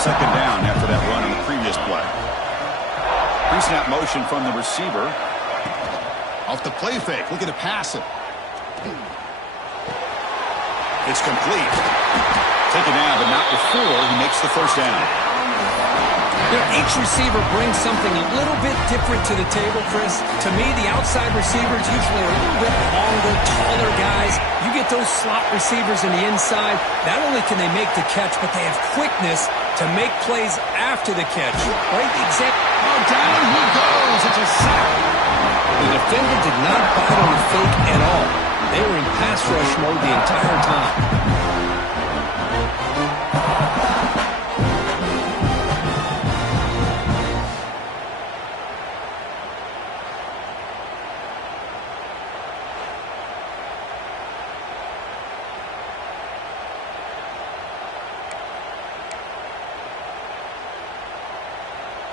Second down after that run on the previous play. Pre-snap motion from the receiver. Off the play fake, looking to pass it. It's complete. Taken down, but not before he makes the first down. You know, each receiver brings something a little bit different to the table, Chris. To me, the outside receivers usually are a little bit longer, taller guys. You get those slot receivers in the inside. Not only can they make the catch, but they have quickness to make plays after the catch. Right? Oh, down he goes. It's a sack. The defender did not bite on the fake at all. They were in pass rush mode the entire time.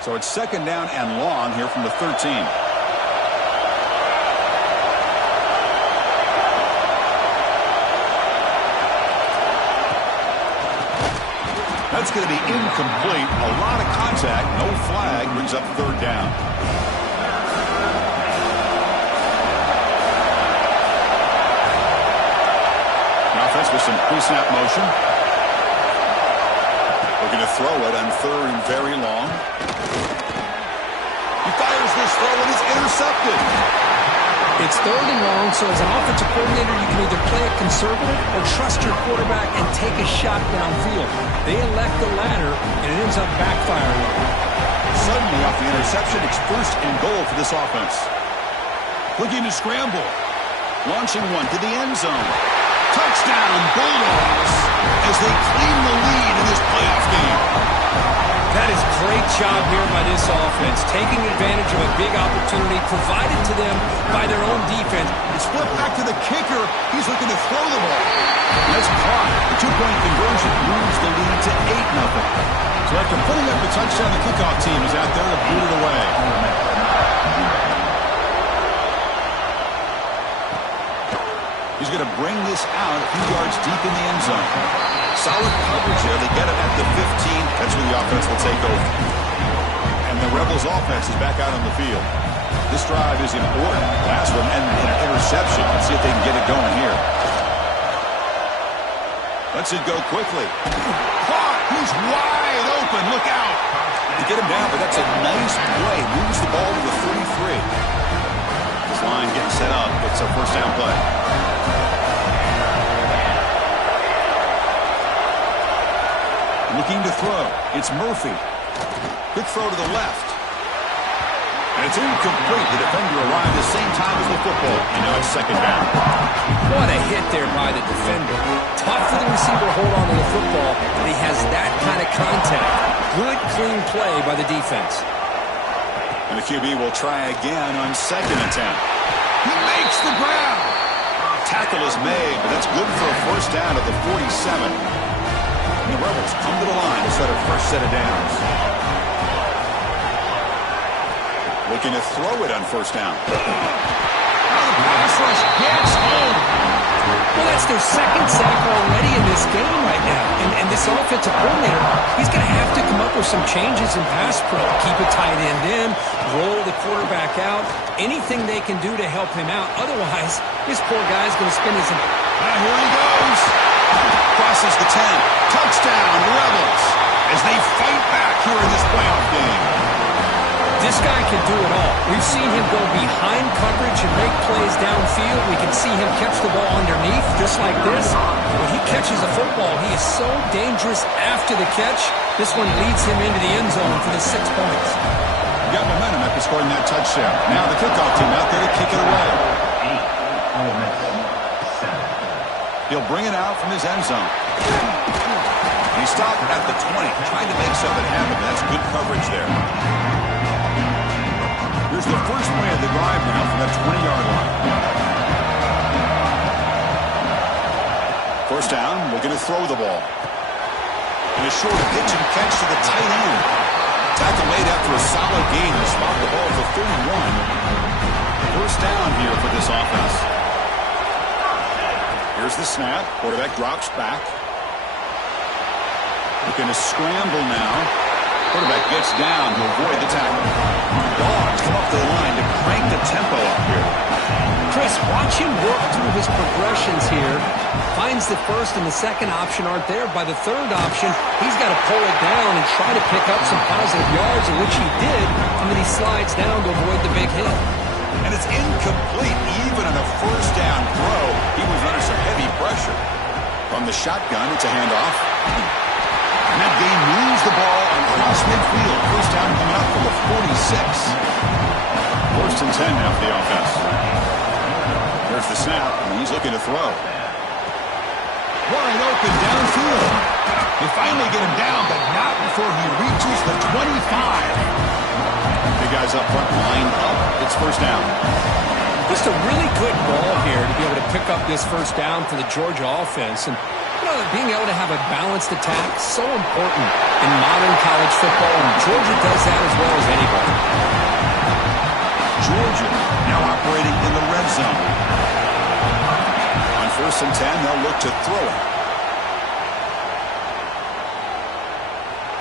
So it's second down and long here from the 13. That's going to be incomplete. A lot of contact. No flag. Brings up third down. The offense with some pre-snap motion. Looking to throw it on third and very long. He fires this throw and it's intercepted. It's third and long, so as an offensive coordinator, you can either play it conservative or trust your quarterback and take a shot downfield. They elect the latter, and it ends up backfiring. Suddenly, off the interception, it's first and goal for this offense. Looking to scramble. Launching one to the end zone. Touchdown, Bulldogs, as they claim the lead in this playoff game. That is great job here by this offense, taking advantage of a big opportunity provided to them by their own defense. It's flipped back to the kicker. He's looking to throw the ball. That's caught. The two-point conversion moves the lead to 8-0. So after putting up the touchdown, the kickoff team is out there to boot it away. He's going to bring this out a few yards deep in the end zone. Solid coverage there. They get it at the 15. That's where the offense will take over. And the Rebels offense is back out on the field. This drive is important. Last one ended in an interception. Let's see if they can get it going here. Lets it go quickly. Caught. He's wide open. Look out. To get him down, but that's a nice play. Moves the ball to the 33. This line getting set up. It's a first down play. Looking to throw. It's Murphy. Quick throw to the left. And it's incomplete. The defender arrived at the same time as the football. And now it's second down. What a hit there by the defender. Tough for the receiver to hold on to the football, but he has that kind of contact. Good, clean play by the defense. And the QB will try again on second attempt. He makes the grab. Tackle is made, but that's good for a first down at the 47. The Rebels come to the line to set a fresh set of downs. Looking to throw it on first down. Now the pass rush gets home. Well, that's their second sack already in this game right now. And this offensive coordinator, he's going to have to come up with some changes in pass pro. Keep a tight end in, roll the quarterback out, anything they can do to help him out. Otherwise, this poor guy's going to spend his... Here he goes. Crosses the 10. Touchdown, Rebels, as they fight back here in this playoff game. This guy can do it all. We've seen him go behind coverage and make plays downfield. We can see him catch the ball underneath, just like this. When he catches a football, he is so dangerous after the catch. This one leads him into the end zone for the 6 points. He got momentum after scoring that touchdown. Now the kickoff team out there to kick it away. He'll bring it out from his end zone. He stopped at the 20, trying to make something happen. That's good coverage there. Here's the first play of the drive now from that 20-yard line. First down, looking to throw the ball. And a short pitch and catch to the tight end. Tackle made after a solid gain to spot the ball for 31. First down here for this offense. Here's the snap. Quarterback drops back. Looking to scramble now. Quarterback gets down to avoid the tackle. Dogs come up the line to crank the tempo up here. Chris, watch him work through his progressions here. Finds the first and the second option aren't there. By the third option, he's got to pull it down and try to pick up some positive yards, which he did, and then he slides down to avoid the big hit. And it's incomplete even on a first down throw. He was under some heavy pressure. From the shotgun, it's a handoff. And that game moves the ball across midfield. First down coming up from the 46. First and 10 now for the offense. There's the snap, and he's looking to throw. Wide open downfield. They finally get him down, but not before he reaches the 25. Big guys up front, lined up. It's first down. Just a really good ball here to be able to pick up this first down for the Georgia offense. And, you know, being able to have a balanced attack is so important in modern college football, and Georgia does that as well as anybody. Georgia now operating in the red zone. On first and 10, they'll look to throw it.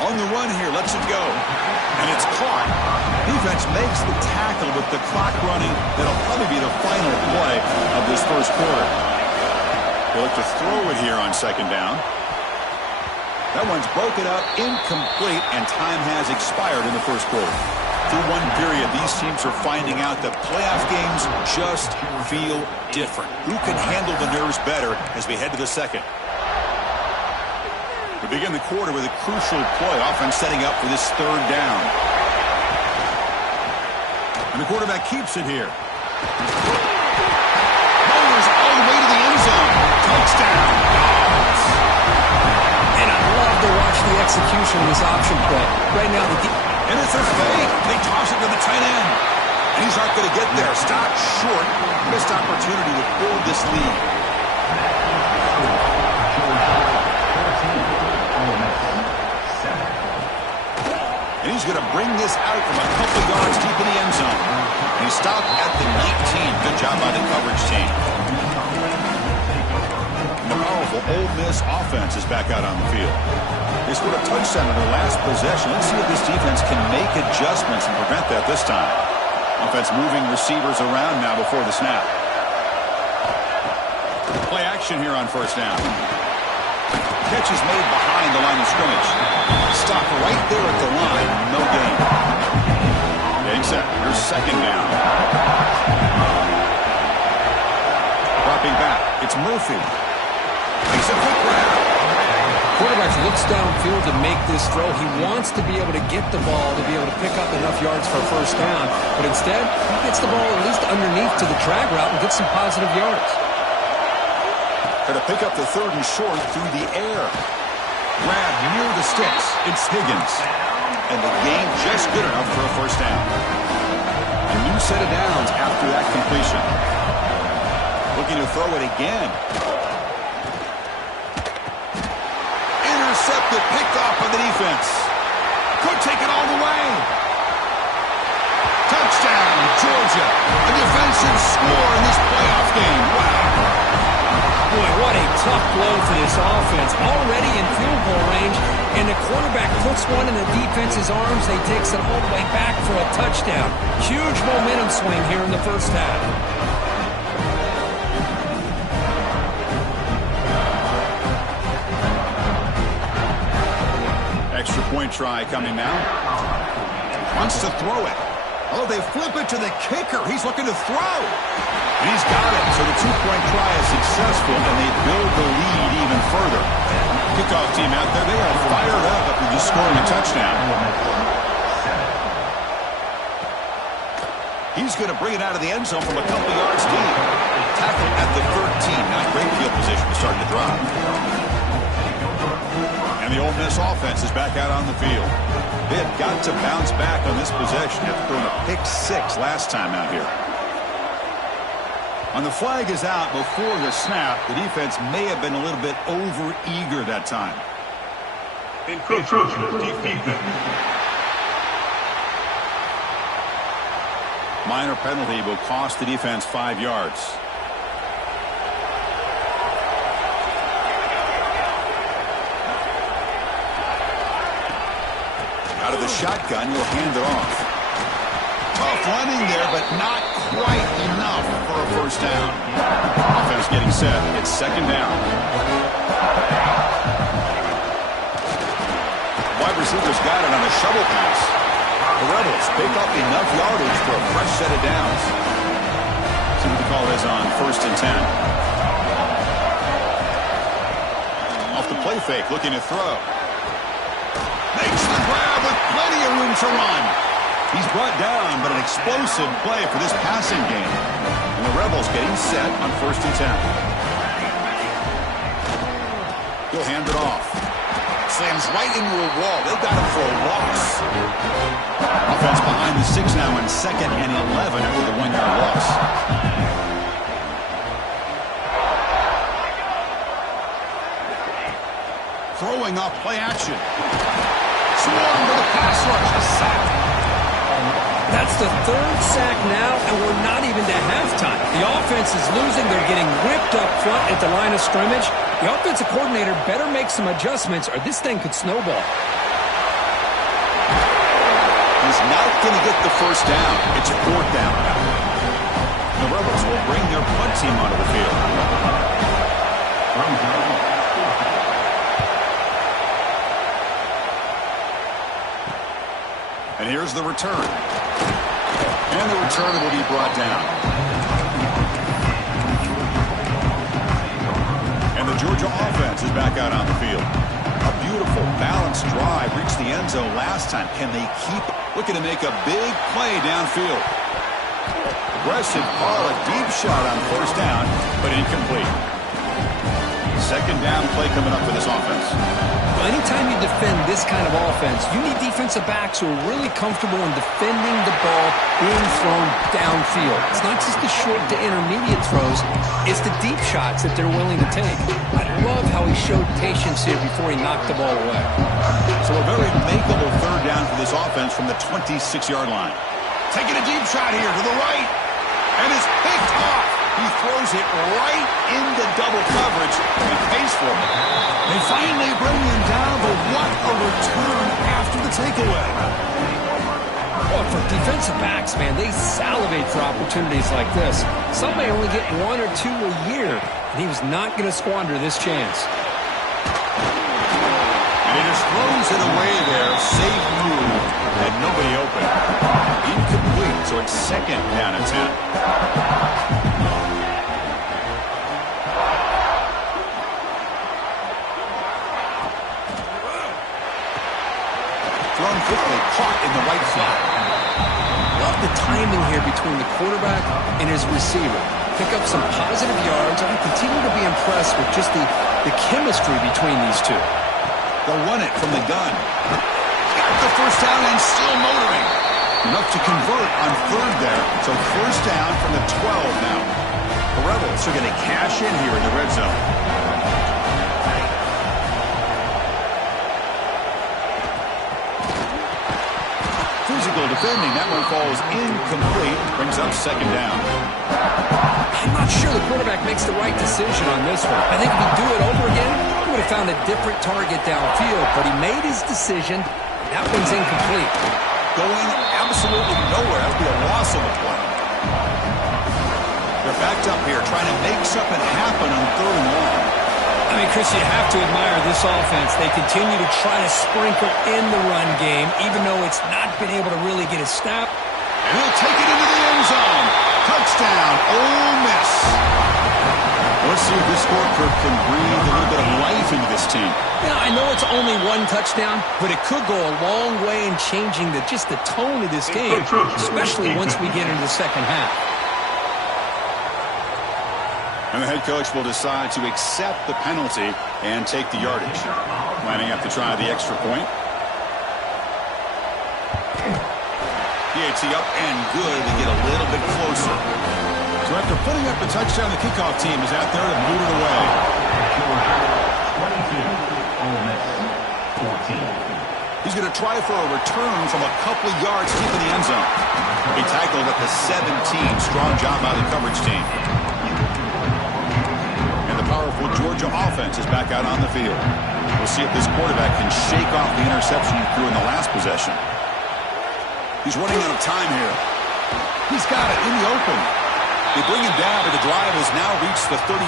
On the run here, lets it go. And it's caught. Defense makes the tackle with the clock running. That'll probably be the final play of this first quarter. They look to throw it here on second down. That one's broken up, incomplete, and time has expired in the first quarter. Through one period, these teams are finding out that playoff games just feel different. Who can handle the nerves better as we head to the second? We begin the quarter with a crucial play, often setting up for this third down. And the quarterback keeps it here. Bowlers all the way to the end zone. Touchdown. And I love to watch the execution of this option play. Right now, and it's a fake. They toss it to the tight end. And he's not going to get there. Stopped short. Missed opportunity to build this lead. And he's going to bring this out from a couple yards deep in the end zone. And he stopped at the 19. Good job by the coverage team. And the powerful Ole Miss offense is back out on the field. They scored a touchdown on their last possession. Let's see if this defense can make adjustments and prevent that this time. Offense moving receivers around now before the snap. Play action here on first down. Catch is made behind the line of scrimmage. Stop right there at the line. No gain. Getting set. Here's second down. Dropping back. It's Murphy. Makes a quick grab. quarterback looks downfield to make this throw. He wants to be able to get the ball to be able to pick up enough yards for a first down. But instead, he gets the ball at least underneath to the drag route and gets some positive yards. Going to pick up the third and short through the air. Grab near the sticks. It's Higgins. And the gain just good enough for a first down. A new set of downs after that completion. Looking to throw it again. Intercepted, picked off by the defense. Could take it all the way. Touchdown, Georgia. A defensive score in this playoff game. Wow. Boy, what a tough blow for this offense. Already in field goal range, and the quarterback puts one in the defense's arms. They takes it all the way back for a touchdown. Huge momentum swing here in the first half. Extra point try coming now. Wants to throw it. Oh, they flip it to the kicker. He's looking to throw. And he's got it. So the two-point try is successful, and they build the lead even further. Kickoff team out there, they are fired up after just scoring a touchdown. He's going to bring it out of the end zone from a couple yards deep. Tackle at the 13. Not great field position to start the drive. And the Ole Miss offense is back out on the field. They have got to bounce back on this possession after throwing a pick six last time out here. And the flag is out before the snap. The defense may have been a little bit over-eager that time. Encroachment defeated. Minor penalty will cost the defense 5 yards. shotgun. He'll hand it off. Tough running there, but not quite enough for a first down. Offense getting set. It's second down. Wide receivers got it on a shovel pass. The Rebels pick up enough yardage for a fresh set of downs. See what the call is on 1st and 10. Off the play fake, looking to throw. Makes the grab with plenty of room to run. He's brought down, but an explosive play for this passing game. And the Rebels getting set on 1st and 10. He'll hand it off. Slams right into a wall. They've got him for a loss. Offense behind the 6 now in 2nd and 11 after the 1-yard loss. Throwing off play action. Swarm with a pass rush. A sack. That's the 3rd sack now, and we're not even to halftime. The offense is losing. They're getting whipped up front at the line of scrimmage. The offensive coordinator better make some adjustments, or this thing could snowball. He's not going to get the first down. It's 4th down. The Rebels will bring their punt team onto the field. And here's the return. And the return will be brought down. And the Georgia offense is back out on the field. A beautiful, balanced drive reached the end zone last time. Can they keep looking to make a big play downfield? Aggressive call, a deep shot on 1st down, but incomplete. 2nd down play coming up for this offense. Well, anytime you defend this kind of offense, you need defensive backs who are really comfortable in defending the ball being thrown downfield. It's not just the short to intermediate throws, it's the deep shots that they're willing to take. I love how he showed patience here before he knocked the ball away. So a very makeable 3rd down for this offense from the 26-yard line. Taking a deep shot here to the right, and it's picked off. He throws it right into double coverage and pays for it. They finally bring him down, but what a return after the takeaway. Well, for defensive backs, man, they salivate for opportunities like this. Some may only get 1 or 2 a year, and he was not going to squander this chance. And he just throws it away there. Safe move, and nobody open. Incomplete, so it's 2nd down and 10. Thrown quickly, caught in the right flat. Love the timing here between the quarterback and his receiver. Pick up some positive yards. I continue to be impressed with just the chemistry between these two. They'll run it from the gun. Got the first down and still motoring. Enough to convert on 3rd there. So 1st down from the 12 now. The Rebels are going to cash in here in the red zone. Physical defending. That one falls incomplete. Brings up 2nd down. I'm not sure the quarterback makes the right decision on this one. I think if he'd do it over again, he would have found a different target downfield. But he made his decision. That one's incomplete. Going absolutely nowhere. That would be a loss of a play. They're backed up here, trying to make something happen on 3rd and long. I mean, Chris, you have to admire this offense. They continue to try to sprinkle in the run game, even though it's not been able to really get a stop. And he'll take it into the end zone. Touchdown, Ole Miss. Let's see if this scorecard can breathe a little bit of life into this team. Yeah, I know it's only 1 touchdown, but it could go a long way in changing just the tone of this game, especially once we get into the second half. And the head coach will decide to accept the penalty and take the yardage. Lining up to try the extra point. PAT up and good to get a little bit closer. So after putting up the touchdown, the kickoff team is out there to boot it away. 22, Ole Miss 14. He's going to try for a return from a couple yards deep in the end zone. He tackled at the 17. Strong job by the coverage team. And the powerful Georgia offense is back out on the field. We'll see if this quarterback can shake off the interception he threw in the last possession. He's running out of time here. He's got it in the open. They bring him down, but the drive has now reached the 35.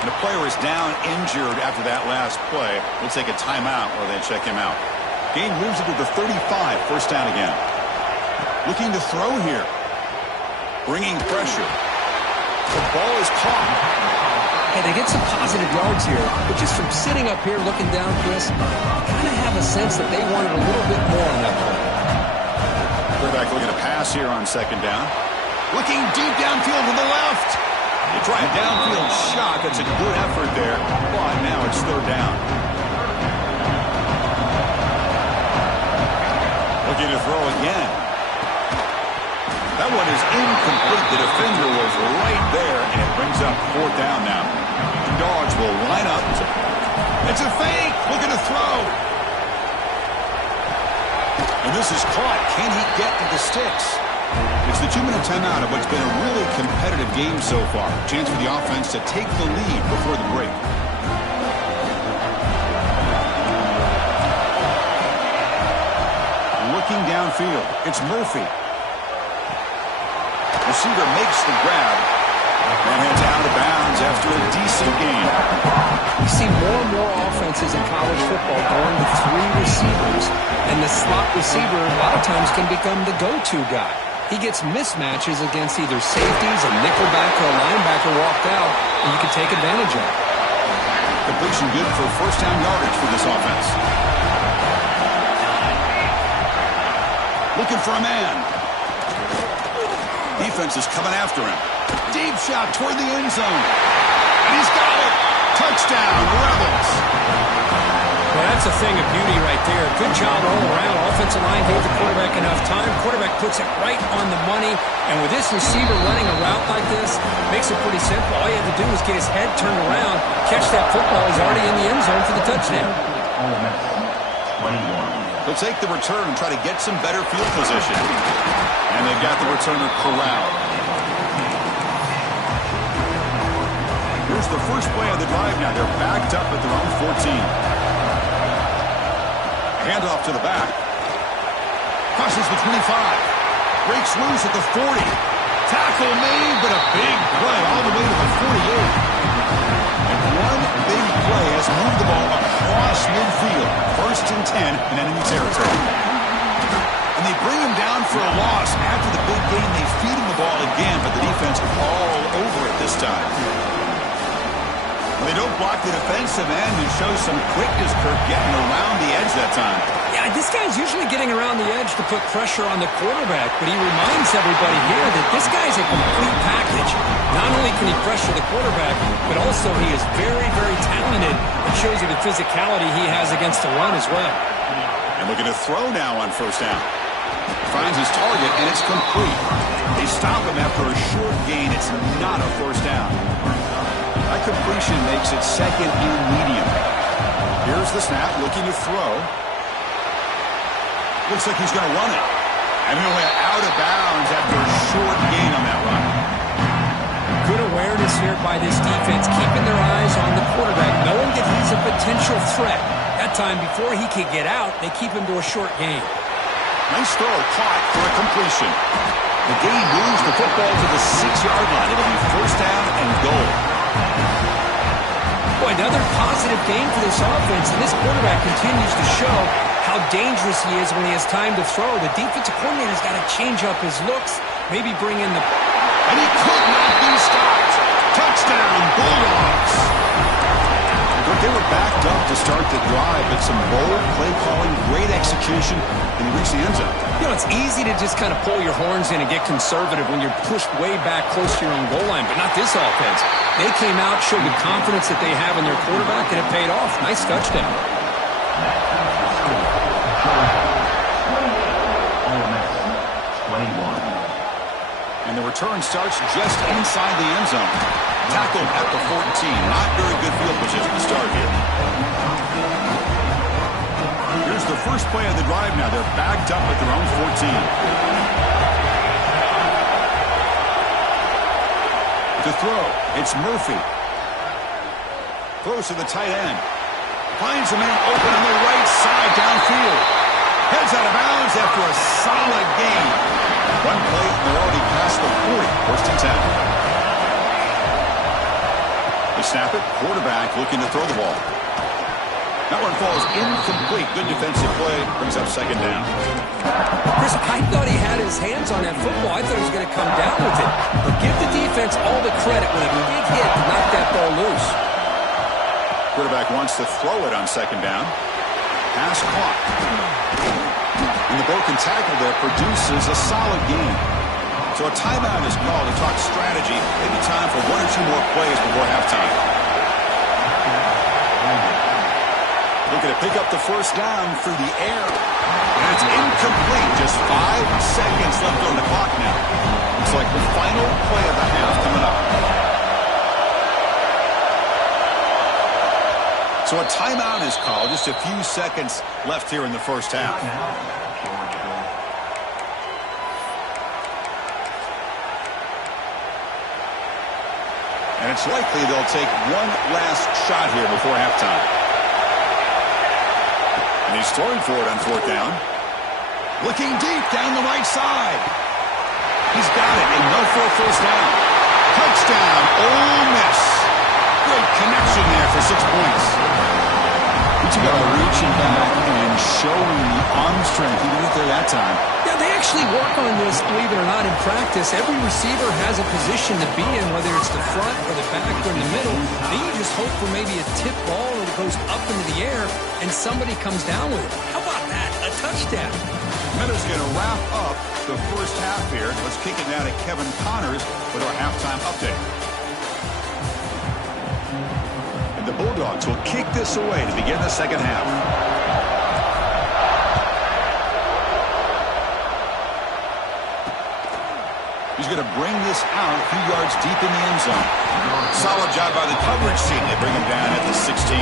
And the player is down injured after that last play. We'll take a timeout while they check him out. Game moves it to the 35, first down again. Looking to throw here. Bringing pressure. The ball is caught. Hey, they get some positive yards here, but just from sitting up here looking down, Chris, I kind of have a sense that they wanted a little bit more on that play. Quarterback looking to pass here on second down. Looking deep downfield to the left. They try a downfield shot. That's a good effort there, but now it's third down. Looking to throw again. That one is incomplete. The defender was right there, and it brings up fourth down now. The Dogs will line up. It's a fake. Looking to throw. And this is caught. Can he get to the sticks? It's the 2-minute timeout of what's been a really competitive game so far. Chance for the offense to take the lead before the break. Looking downfield. It's Murphy. Receiver makes the grab and heads out of bounds after a decent game. We see more and more offenses in college football going to 3 receivers, and the slot receiver a lot of times can become the go-to guy. He gets mismatches against either safeties, a nickelback, or a linebacker walked out, and you can take advantage of it. Completion good for first down yardage for this offense. Looking for a man. Defense is coming after him. Deep shot toward the end zone. And he's got it. Touchdown, Rebels. Well, that's a thing of beauty right there. Good job all around. Offensive line gave the quarterback enough time. Quarterback puts it right on the money. And with this receiver running a route like this, makes it pretty simple. All you have to do is get his head turned around, catch that football. He's already in the end zone for the touchdown. Ole Miss, 21. They'll take the return and try to get some better field position. And they've got the returner corralled. Here's the first play of the drive now. They're backed up at their own 14. Handoff to the back. Crosses the 25. Breaks loose at the 40. Tackle made, but a big play all the way to the 48. And one big play has moved the ball across midfield. First and 10 in enemy territory. And they bring him down for a loss. After the big game, they feed him the ball again, but the defense all over it this time. They don't block the defensive end and show some quickness, Kirk, getting around the edge that time. Yeah, this guy's usually getting around the edge to put pressure on the quarterback, but he reminds everybody here that this guy's a complete package. Not only can he pressure the quarterback, but also he is very, very talented. It shows you the physicality he has against the run as well. And looking to throw now on first down. Finds his target, and it's complete. They stop him after a short gain. It's not a first down. That completion makes it second and medium. Here's the snap, looking to throw. Looks like he's going to run it. And he'll get out of bounds after a short gain on that run. Good awareness here by this defense, keeping their eyes on the quarterback, knowing that he's a potential threat. That time, before he could get out, they keep him to a short gain. Nice throw, caught for a completion. The gain moves the football to the 6-yard line. It'll be first down and goal. Boy, another positive game for this offense, and this quarterback continues to show how dangerous he is when he has time to throw. The defensive coordinator's got to change up his looks, maybe bring in the... And he could not be stopped. Touchdown, Bulldogs. But they were backed up to start the drive, but some bold play calling, great execution, and he reached the end zone. You know, it's easy to just kind of pull your horns in and get conservative when you're pushed way back close to your own goal line, but not this offense. They came out, showed the confidence that they have in their quarterback, and it paid off. Nice touchdown. Ole Miss, 21. And the return starts just inside the end zone. Tackled at the 14. Not very good field position to start here. Here's the first play of the drive now. They're backed up at their own 14. To throw, it's Murphy. Close to the tight end. Finds a man open on the right side downfield. Heads out of bounds after a solid gain. One play, and they're already past the 40. First and 10. They snap it. Quarterback looking to throw the ball. That one falls incomplete. Good defensive play. Brings up second down. Chris, I thought he had his hands on that football. I thought he was going to come down with it. But give the defense all the credit when a big hit to knock that ball loose. Quarterback wants to throw it on second down. Pass caught. And the broken tackle there produces a solid gain. So a timeout is called to talk strategy. Maybe time for one or two more plays before halftime. Looking to pick up the first down through the air. And it's incomplete. Just 5 seconds left on the clock now. It's like the final play of the half coming up. So a timeout is called. Just a few seconds left here in the first half. And it's likely they'll take one last shot here before halftime. And he's throwing for it on fourth down. Looking deep down the right side. He's got it, and no for a first down. Touchdown, Ole Miss. Great connection there for 6 points. He took out reaching back and showing the arm strength. He did it there that time. Yeah, they actually work on this, believe it or not, in practice. Every receiver has a position to be in, whether it's the front or the back or in the middle. Then you just hope for maybe a tip ball that goes up into the air and somebody comes down with it. How about that? A touchdown. Meadows going to wrap up the first half here. Let's kick it now to Kevin Connors with our halftime update. And the Bulldogs will kick this away to begin the second half. He's going to bring this out a few yards deep in the end zone. Solid job by the coverage team. They bring him down at the 16.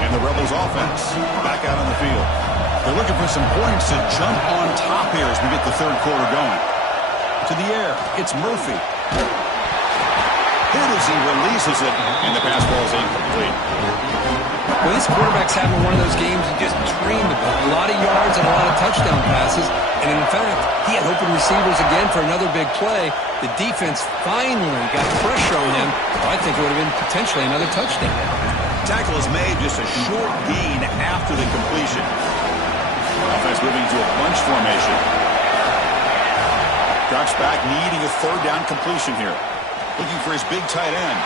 And the Rebels offense back out on the field. They're looking for some points to jump on top here as we get the third quarter going. To the air, it's Murphy. Hit as he releases it, and the pass ball is incomplete. Well, this quarterback's having one of those games he just dreamed about. A lot of yards and a lot of touchdown passes. And in fact, he had open receivers again for another big play. The defense finally got pressure on him. I think it would have been potentially another touchdown. Tackle is made, just a short gain after the completion. Offense moving to a bunch formation. Drops back, needing a third down completion here. Looking for his big tight end.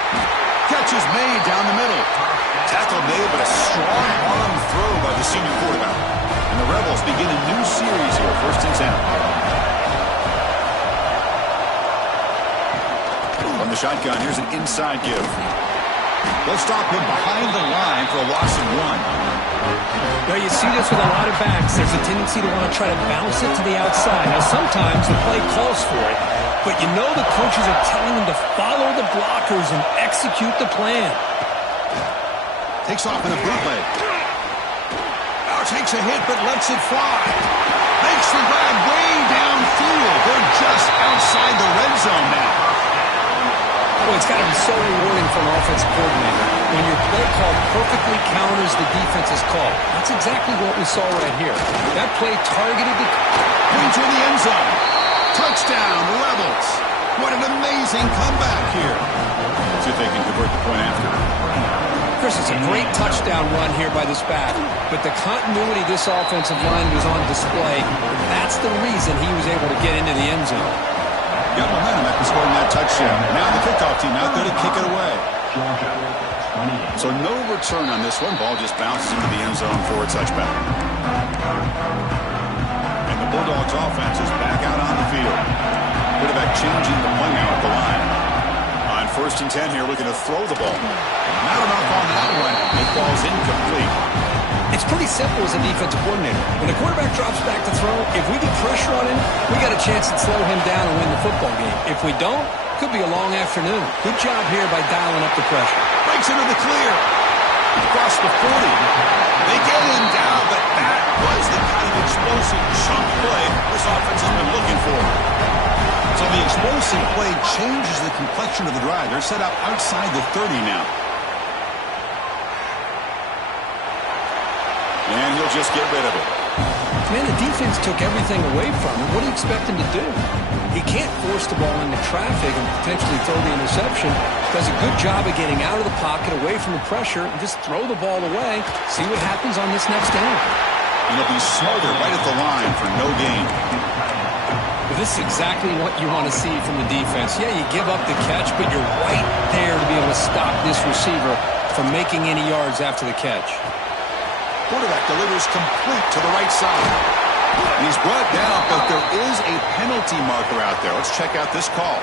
Catch is made down the middle. Tackle made, but a strong arm throw by the senior quarterback. And the Rebels begin a new series here, first and 10. From the shotgun, here's an inside give. They'll stop him behind the line for a loss of 1. Now, you see this with a lot of backs. There's a tendency to want to try to bounce it to the outside. Now, sometimes the play calls for it, but you know the coaches are telling them to follow the blockers and execute the plan. Takes off in a bootleg. Now takes a hit, but lets it fly. Makes the grab way downfield. They're just outside the red zone now. Well, it's got to be so rewarding for an offensive coordinator when your play call perfectly counters the defense's call. That's exactly what we saw right here. That play targeted the... Into the end zone. Touchdown, Rebels. What an amazing comeback here. See if they can convert the point after. Chris, it's a great touchdown run here by this back, but the continuity of this offensive line was on display. That's the reason he was able to get into the end zone. Got momentum after scoring that touchdown. Now the kickoff team out there to kick it away. So no return on this one. Ball just bounces into the end zone for a touchback. And the Bulldogs offense is back out on the field. Quarterback changing the play now at the line. On first and 10 here, looking to throw the ball. Not enough on that one. It falls incomplete. It's pretty simple as a defensive coordinator. When the quarterback drops back to throw, if we get pressure on him, we got a chance to slow him down and win the football game. If we don't, could be a long afternoon. Good job here by dialing up the pressure. Breaks into the clear. Across the 40. They get him down, but that was the kind of explosive chunk play this offense has been looking for. So the explosive play changes the complexion of the drive. They're set up outside the 30 now. And he'll just get rid of it. Man, the defense took everything away from him. What do you expect him to do? He can't force the ball into traffic and potentially throw the interception. Does a good job of getting out of the pocket, away from the pressure, and just throw the ball away. See what happens on this next down. And he'll be smothered right at the line for no gain. But this is exactly what you want to see from the defense. Yeah, you give up the catch, but you're right there to be able to stop this receiver from making any yards after the catch. Quarterback delivers complete to the right side. And he's brought down, but there is a penalty marker out there. Let's check out this call.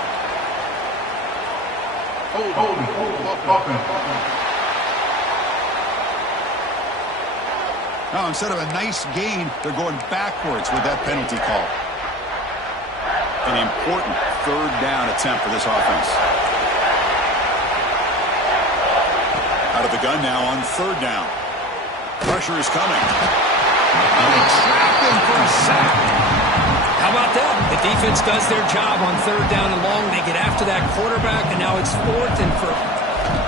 Now, instead of a nice gain, they're going backwards with that penalty call. An important third down attempt for this offense. Out of the gun now on third down. Pressure is coming. And they trap him for a sack. How about that? The defense does their job on third down and long. They get after that quarterback, and now it's fourth and for...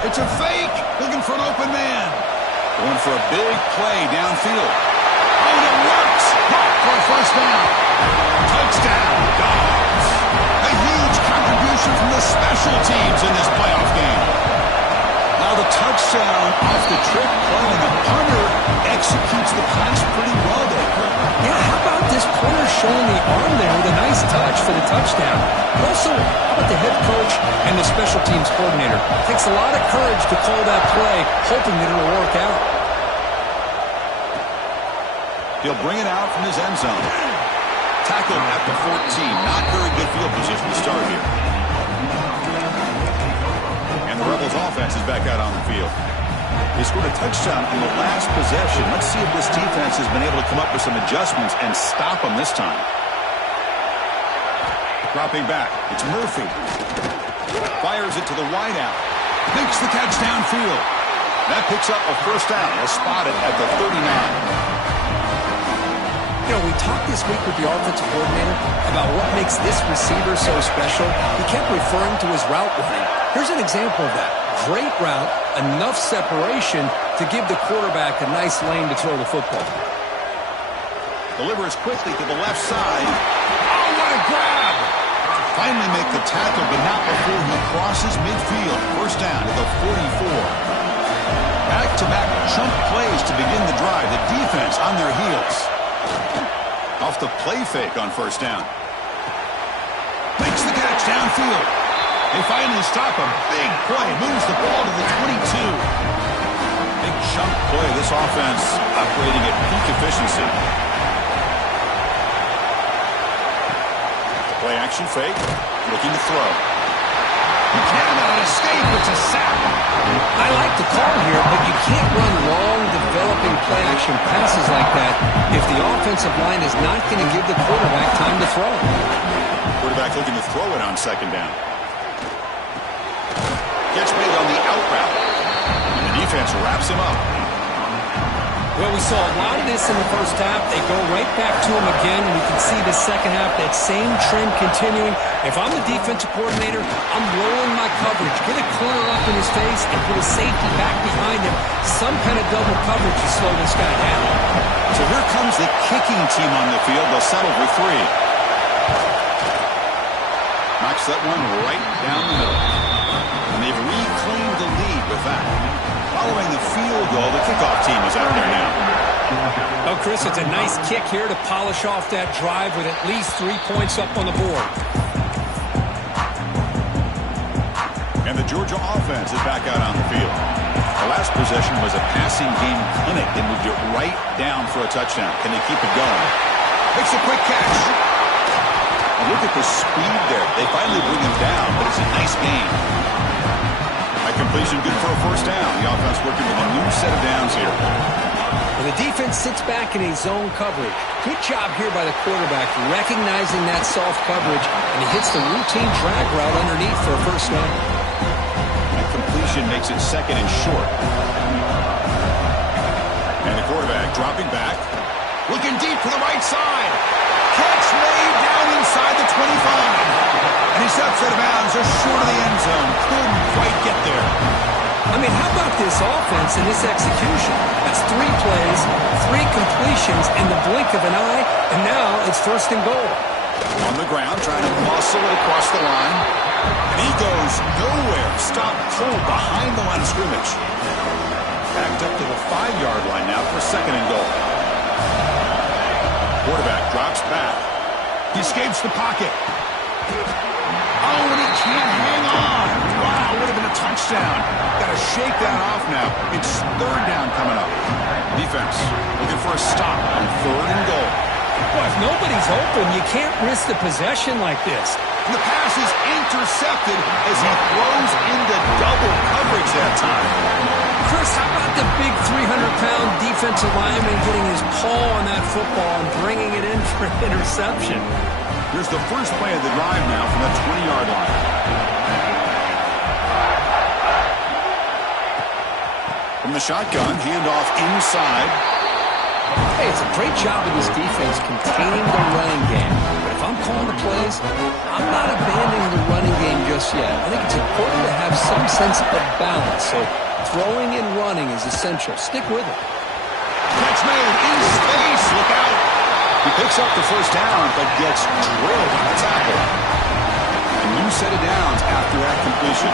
It's a fake. Looking for an open man. Going for a big play downfield. Oh, and it works. Caught for a first down. Touchdown, Dogs. A huge contribution from the special teams in this playoff game. Now the touchdown off the trick play, and the punter executes the pass pretty well there. Yeah, how about this punter showing the arm there with a nice touch for the touchdown? But also, how about the head coach and the special teams coordinator? It takes a lot of courage to call that play, hoping that it'll work out. He'll bring it out from his end zone. Tackled at the 14. Not very good field position to start here. And the Rebels offense is back out on the field. They scored a touchdown on the last possession. Let's see if this defense has been able to come up with some adjustments and stop them this time. Dropping back. It's Murphy. Fires it to the wideout. Makes the catch downfield. That picks up a first down. They'll spot it at the 39. You know, we talked this week with the offensive coordinator about what makes this receiver so special. He kept referring to his route running. Here's an example of that. Great route, enough separation to give the quarterback a nice lane to throw the football. Delivers quickly to the left side. Oh, what a grab! Finally make the tackle, but not before he crosses midfield. First down at the 44. Back-to-back chunk plays to begin the drive. The defense on their heels. Off the play fake on first down. Makes the catch downfield. They finally stop him. Big play. Moves the ball to the 22. Big chunk play. This offense operating at peak efficiency. Play action fake. Looking to throw. He cannot escape. It's a sack. I like the call here, but you can't run long, developing play-action passes like that if the offensive line is not going to give the quarterback time to throw. Quarterback looking to throw it on second down. Gets made on the out route. And the defense wraps him up. Well, we saw a lot of this in the first half. They go right back to him again, and we can see the second half, that same trend continuing. If I'm the defensive coordinator, I'm rolling my coverage. Get a corner up in his face and put a safety back behind him. Some kind of double coverage to slow this guy down. So here comes the kicking team on the field. They'll settle for three. Knocks that one right down the middle. And they've reclaimed the lead with that. Following the field goal, the kickoff team is out there now. Oh, Chris, it's a nice kick here to polish off that drive with at least 3 points up on the board. And the Georgia offense is back out on the field. The last possession was a passing game clinic. They moved it right down for a touchdown. Can they keep it going? Makes a quick catch. And look at the speed there. They finally bring him down, but it's a nice gain. Completion good for a first down. The offense working with a new set of downs here. And the defense sits back in a zone coverage. Good job here by the quarterback, recognizing that soft coverage, and he hits the routine drag route underneath for a first down. That completion makes it second and short. And the quarterback dropping back. Looking deep to the right side. Catch made down inside the 25. And he's up for the bounds just short of the end zone. Couldn't quite get there. I mean, how about this offense and this execution? That's 3 plays, 3 completions in the blink of an eye, and now it's 1st and goal. On the ground, trying to muscle it across the line. And he goes nowhere. Stopped cold behind the line of scrimmage. Backed up to the 5-yard line now for 2nd and goal. Quarterback drops back. He escapes the pocket. Oh, and he can't hang on. Wow, would have been a touchdown. Got to shake that off now. It's 3rd down coming up. Defense looking for a stop on 3rd and goal. Well, if nobody's open, you can't risk the possession like this. And the pass is intercepted as he throws into double coverage that time. Chris, how about the big 300-pound defensive lineman getting his paw on that football and bringing it in for an interception? Here's the first play of the drive now from the 20-yard line. From the shotgun, handoff inside. Hey, it's a great job of this defense containing the running game. But if I'm calling the plays, I'm not abandoning the running game just yet. I think it's important to have some sense of balance. So throwing and running is essential. Stick with it. Catch made in space. Look out. He picks up the 1st down, but gets drilled on the tackle. A new set of downs after that completion.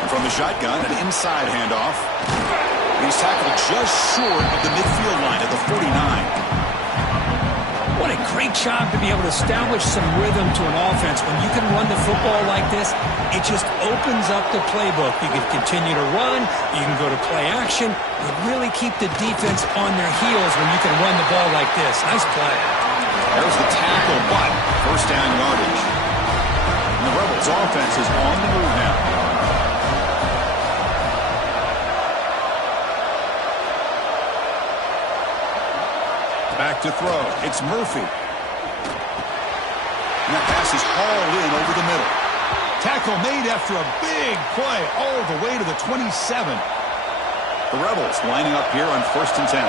And from the shotgun, an inside handoff. He's tackled just short of the midfield line at the 49. What a great job to be able to establish some rhythm to an offense. When you can run the football like this, it just opens up the playbook. You can continue to run. You can go to play action. You really keep the defense on their heels when you can run the ball like this. Nice play. There's the tackle, but 1st down yardage. And the Rebels offense is on the move now. Back to throw. It's Murphy. And that pass is hauled in over the middle. Tackle made after a big play all the way to the 27. The Rebels lining up here on 1st and 10.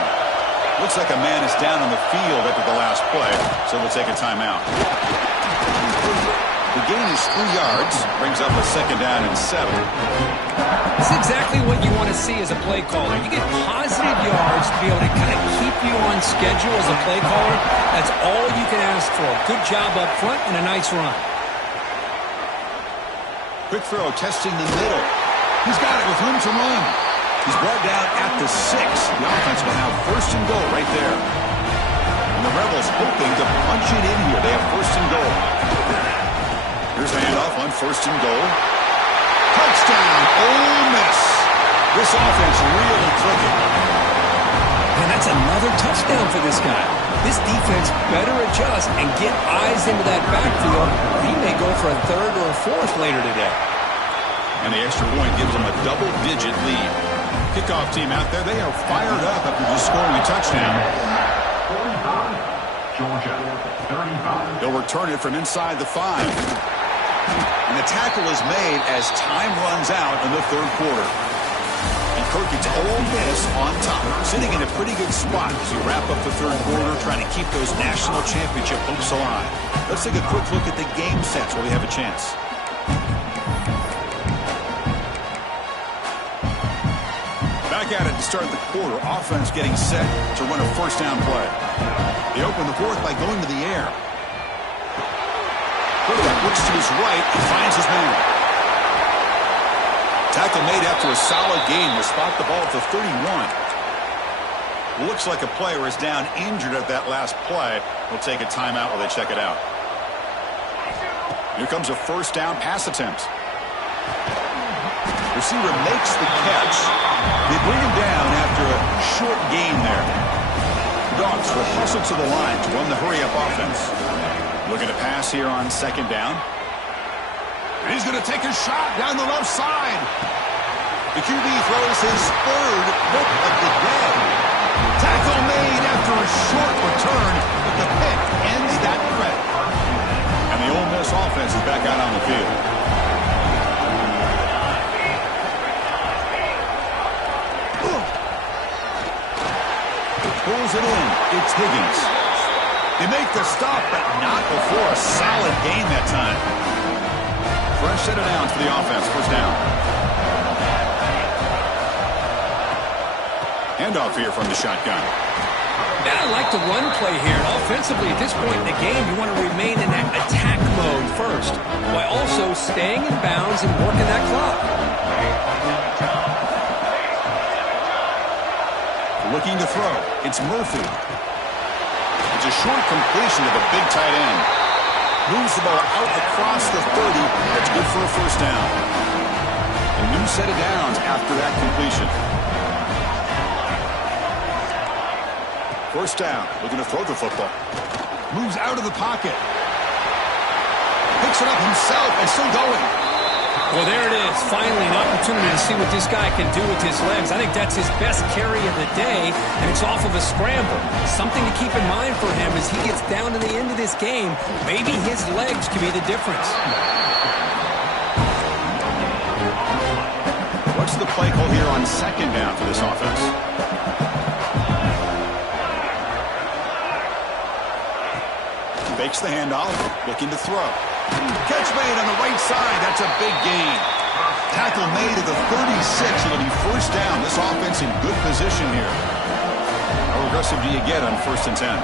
Looks like a man is down on the field after the last play, so we'll take a timeout. The gain is 3 yards, brings up a 2nd down and 7. This is exactly what you want to see as a play caller. You get positive yards to be able to kind of keep you on schedule as a play caller. That's all you can ask for. Good job up front and a nice run. Quick throw, testing the middle. He's got it with room to run. He's brought down at the 6. The offense will have 1st and goal right there. And the Rebels hoping to punch it in here. They have 1st and goal. Here's the handoff on 1st and goal. Touchdown, Ole Miss. This offense really clicking. And that's another touchdown for this guy. This defense better adjust and get eyes into that backfield. He may go for a 3rd or a 4th later today. And the extra point gives them a double-digit lead. Kickoff team out there, they are fired up after just scoring a touchdown. 45, Georgia, 35. They'll return it from inside the 5. And the tackle is made as time runs out in the 3rd quarter. And Kirk, it's Ole Miss on top, sitting in a pretty good spot as you wrap up the 3rd quarter, trying to keep those national championship hopes alive. Let's take a quick look at the game sets while we have a chance. Back at it to start the quarter. Offense getting set to run a 1st down play. They open the 4th by going to the air. Quarterback looks to his right and finds his man. Tackle made after a solid gain to spot the ball at the 31. Looks like a player is down injured at that last play. We'll take a timeout while they check it out. Here comes a 1st down pass attempt. Receiver makes the catch. They bring him down after a short gain there. Dogs will hustle to the line to run the hurry-up offense. Looking to pass here on 2nd down. And he's going to take a shot down the left side. The QB throws his 3rd pick of the day. Tackle made after a short return, but the pick ends that threat. And the Ole Miss offense is back out on the field. Pulls it in. It's Higgins. They make the stop, but not before a solid gain that time. Fresh set of downs for the offense. First down. Handoff here from the shotgun. And I like the run play here. And offensively, at this point in the game, you want to remain in that attack mode first, while also staying in bounds and working that clock. Looking to throw. It's Murphy. It's a short completion to the big tight end. Moves the ball out across the 30. That's good for a first down. A new set of downs after that completion. First down. Looking to throw the football. Moves out of the pocket. Picks it up himself and still going. Well, there it is. Finally, an opportunity to see what this guy can do with his legs. I think that's his best carry of the day, and it's off of a scramble. Something to keep in mind for him as he gets down to the end of this game. Maybe his legs can be the difference. What's the play call here on second down for this offense? Fakes the handoff, looking to throw. Catch made on the right side. That's a big gain. Tackle made at the 36. It'll be first down. This offense in good position here. How aggressive do you get on 1st and 10?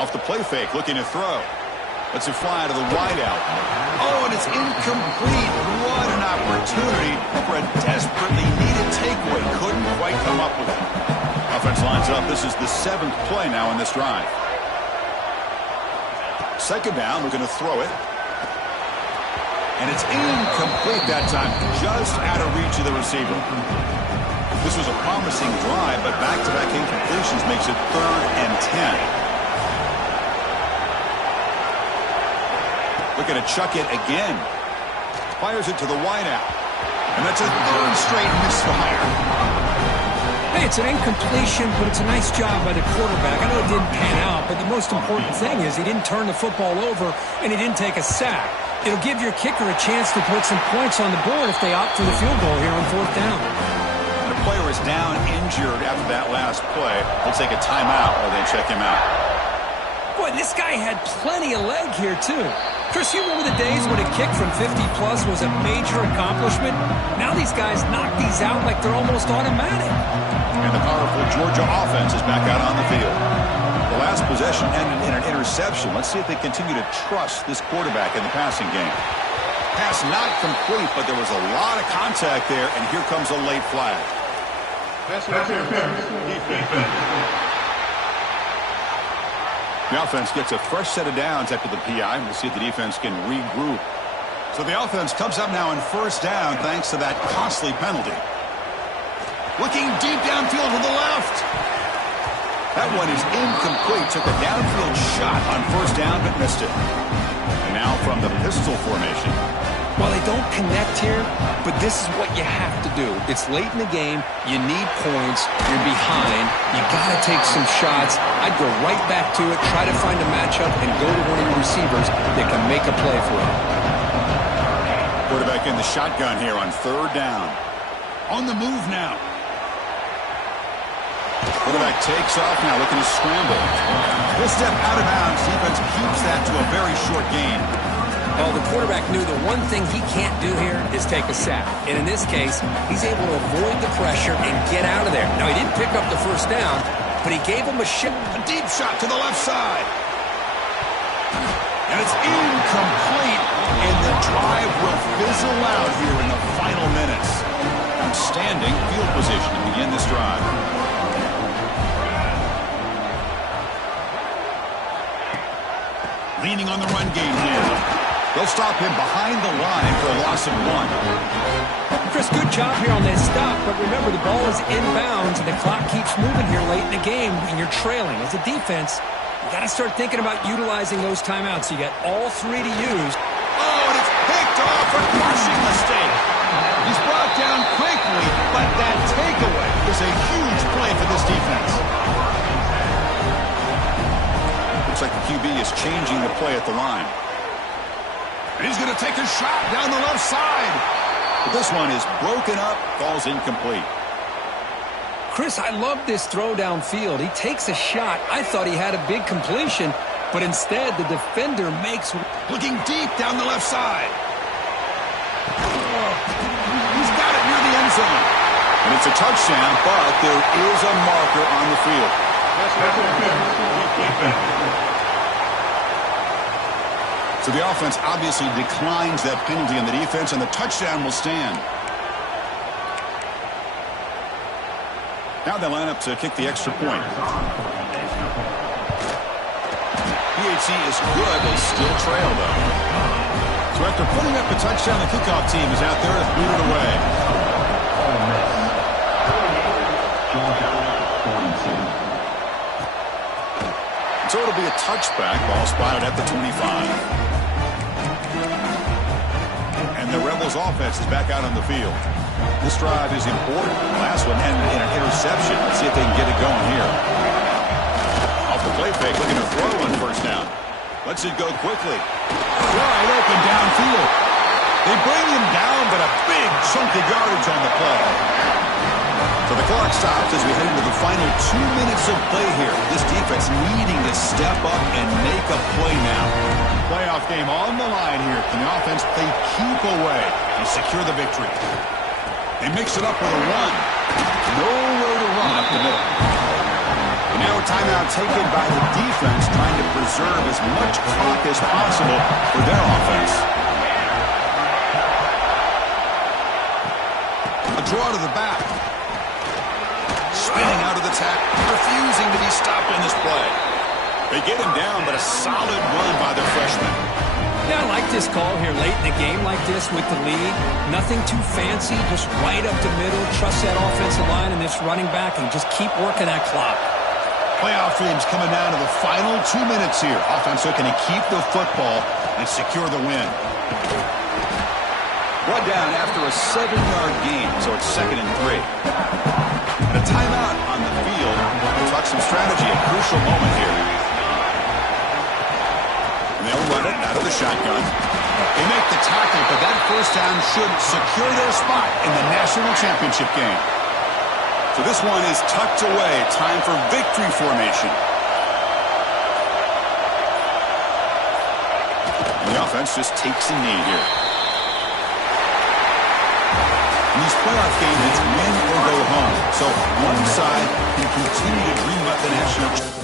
Off the play fake, looking to throw. Lets it fly to the wideout. Oh, and it's incomplete. What an opportunity for a desperately needed takeaway. Couldn't quite come up with it. Offense lines up. This is the 7th play now in this drive. Second down, looking to throw it. And it's incomplete that time. Just out of reach of the receiver. This was a promising drive, but back-to-back incompletions makes it 3rd and 10. Looking to chuck it again. Fires it to the wideout. And that's a 3rd straight misfire. Hey, it's an incompletion, but it's a nice job by the quarterback. I know it didn't pan out, but the most important thing is he didn't turn the football over and he didn't take a sack. It'll give your kicker a chance to put some points on the board if they opt for the field goal here on 4th down. The player is down injured after that last play. They'll take a timeout while they check him out. Boy, this guy had plenty of leg here, too. Chris, you remember the days when a kick from 50-plus was a major accomplishment? Now these guys knock these out like they're almost automatic. And the powerful Georgia offense is back out on the field. The last possession ended in an interception. Let's see if they continue to trust this quarterback in the passing game. Pass not complete, but there was a lot of contact there, and here comes a late flag. That's defense. The offense gets a fresh set of downs after the PI. We'll see if the defense can regroup. So the offense comes up now in 1st down thanks to that costly penalty. Looking deep downfield to the left. That one is incomplete. Took a downfield shot on 1st down but missed it. And now from the pistol formation. Well, they don't connect here, but this is what you have to do. It's late in the game. You need points. You're behind. You got to take some shots. I'd go right back to it, try to find a matchup, and go to one of your receivers that can make a play for you. Quarterback in the shotgun here on 3rd down. On the move now. Quarterback takes off now, looking to scramble. This step out of bounds. Defense keeps that to a very short gain. Well, the quarterback knew the one thing he can't do here is take a sack. And in this case, he's able to avoid the pressure and get out of there. Now, he didn't pick up the 1st down, but he gave him a deep shot to the left side. And it's incomplete. And the drive will fizzle out here in the final minutes. Outstanding field position to begin this drive. Leaning on the run game here. They'll stop him behind the line for a loss of 1. Chris, good job here on that stop, but remember the ball is inbounds and the clock keeps moving here late in the game and you're trailing. As a defense, you got to start thinking about utilizing those timeouts. You got all 3 to use. Oh, and it's picked off, a crushing mistake. He's brought down quickly, but that takeaway is a huge play for this defense. Looks like the QB is changing the play at the line. And he's going to take a shot down the left side. But this one is broken up, falls incomplete. Chris, I love this throw downfield. He takes a shot. I thought he had a big completion, but instead the defender makes... Looking deep down the left side. He's got it near the end zone. And it's a touchdown, but there is a marker on the field. So the offense obviously declines that penalty on the defense, and the touchdown will stand. Now they line up to kick the extra point. PHC is good. They still trail, though. So after putting up a touchdown, the kickoff team is out there to boot it away. Ole Miss. Georgia, 42. So it'll be a touchback. Ball spotted at the 25. And the Rebels offense is back out on the field. This drive is important. The last one ended in an interception. Let's see if they can get it going here. Off the play fake, looking to throw on first down. Lets it go quickly. Wide open downfield. They bring him down, but a big chunk of yardage on the play. So the clock stops as we head into the final 2 minutes of play here. This defense needing to step up and make a play now. Playoff game on the line here. Can the offense play keep away and secure the victory? They mix it up with a run. Nowhere to run up the middle. And now a timeout taken by the defense, trying to preserve as much clock as possible for their offense. A draw to the back. Spinning out of the tackle, refusing to be stopped in this play. They get him down, but a solid run by the freshman. Yeah, I like this call here late in the game like this with the lead. Nothing too fancy, just right up the middle. Trust that offensive line and this running back and just keep working that clock. Playoff dreams coming down to the final 2 minutes here. Offense looking to keep the football and secure the win. One down after a 7-yard gain, so it's 2nd and 3. And a timeout on the field. We'll talk some strategy, a crucial moment here. And they'll run it out of the shotgun. They make the tackle, but that first down should secure their spot in the national championship game. So this one is tucked away. Time for victory formation. And the offense just takes a knee here. In these playoff games, it's win or go home. So one side can continue to dream about the national championship.